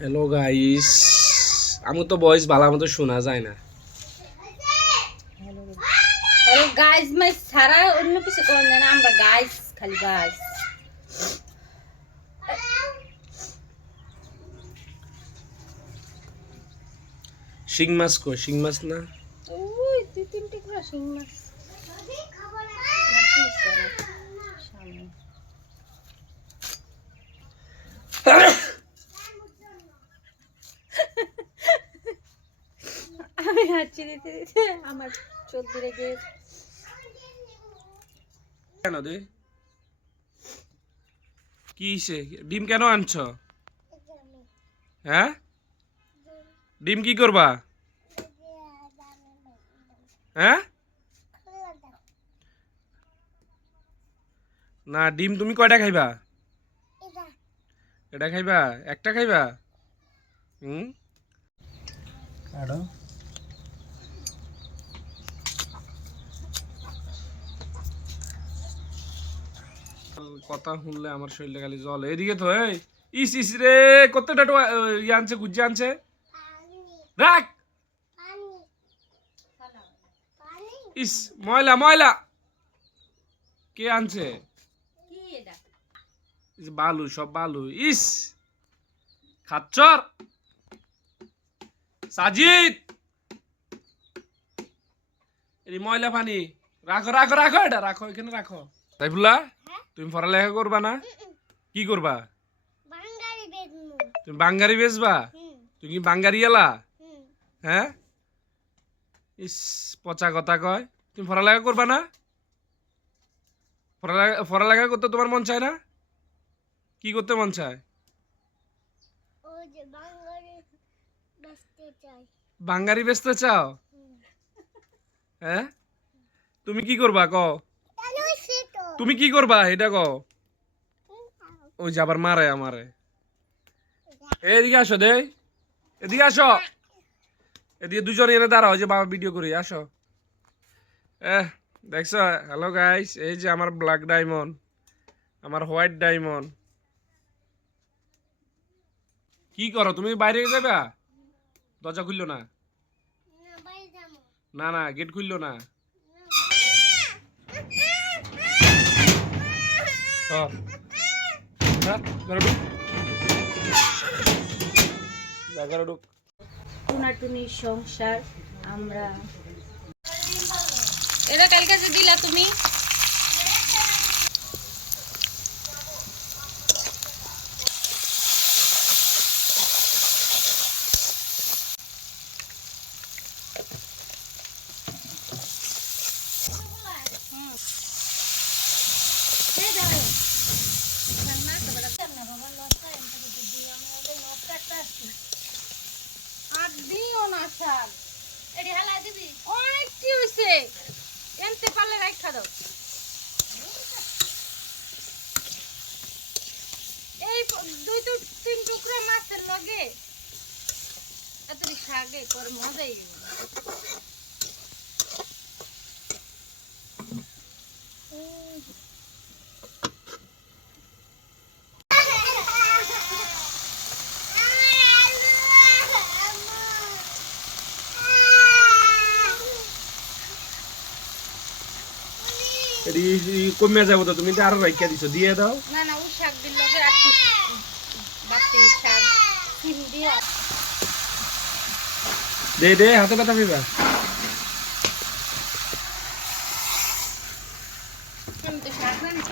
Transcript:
Hello guys, আমি তো voice ভালো মতো শোনা যায় না। হ্যালো গাইস, মাই সারা অন্য কিছু কোন জানা, আমরা গাইস খালি গাইস। শিং মাছ কো, শিং মাছ না? ওই দুই তিনটে করে শিং মাছ সামনে। আমি হাঁচি দিতে দিতে আমার চোখ ধরে গিয়ে কেন দে কি সে ডিম কেন আনছো? হ্যাঁ, ডিম কি করবা? হ্যাঁ না, ডিম তুমি কয়টা খাইবা? এটা খাইবা? একটা খাইবা? হুম, কথা শুনলে আমার শরীরটা খালি জল। এদিকে তো এই ইস ইস রে, কতটা ইয়ে আনছে, গুজ্জে আনছে। রাখ, ইস ময়লা ময়লা, কে আনছে? কি এটা? ইস, বালু, সব বালু। ইস খাচ্চর সাজিদ, এই ময়লা পানি রাখো রাখো রাখো, এটা রাখো, এখানে রাখো। সাইফুল্লাহ, তুমি পড়ালেখা করবা না? কি করবা? তুমি বাঙ্গারি বেচবা? তুমি কি বাঙ্গারি এলা? হ্যাঁ, ইস পচা কথা কয়। তুমি পড়ালেখা করবা না? পড়ালেখা করতে তোমার মন চায় না? কি করতে মন চায়? বাঙ্গারি বেচতে চাও? হ্যাঁ, তুমি কি করবা কও? তুমি কি করবা এটা কও? ওই যে আবার মারে আমারে। এদিকে আসো দে, এদিকে আসো, এদিকে দুজন এনে দাঁড়াও, যে বাবা ভিডিও করি, আসো। দেখছো? হ্যালো গাইস, এই যে আমার ব্ল্যাক ডায়মন্ড, আমার হোয়াইট ডায়মন্ড। কি করো তুমি? বাইরে যাবা? দরজা খুললো না? না না, গেট খুললো না। টুনাটুনির সংসার আমরা। এটা কালকে যে দিলা তুমি, আর দিও না শাক। এটি হালাই দিবি, অনেক কি হইছে, এনতে পারলে রাখা দাও। এই দুই তো তিন টুকরা মাছের লগে এত শাকে করে মজাই। কমে যাবো তো, তুমি তো আরো রাখিয়া দিছো, দিয়ে দাও। না না, ওই শাক দিল লগে রাখছি, বাতি শাক সিম দিয়া। দে দে, হাতে ব্যথা পাইবা। আমি তো শাক রান্না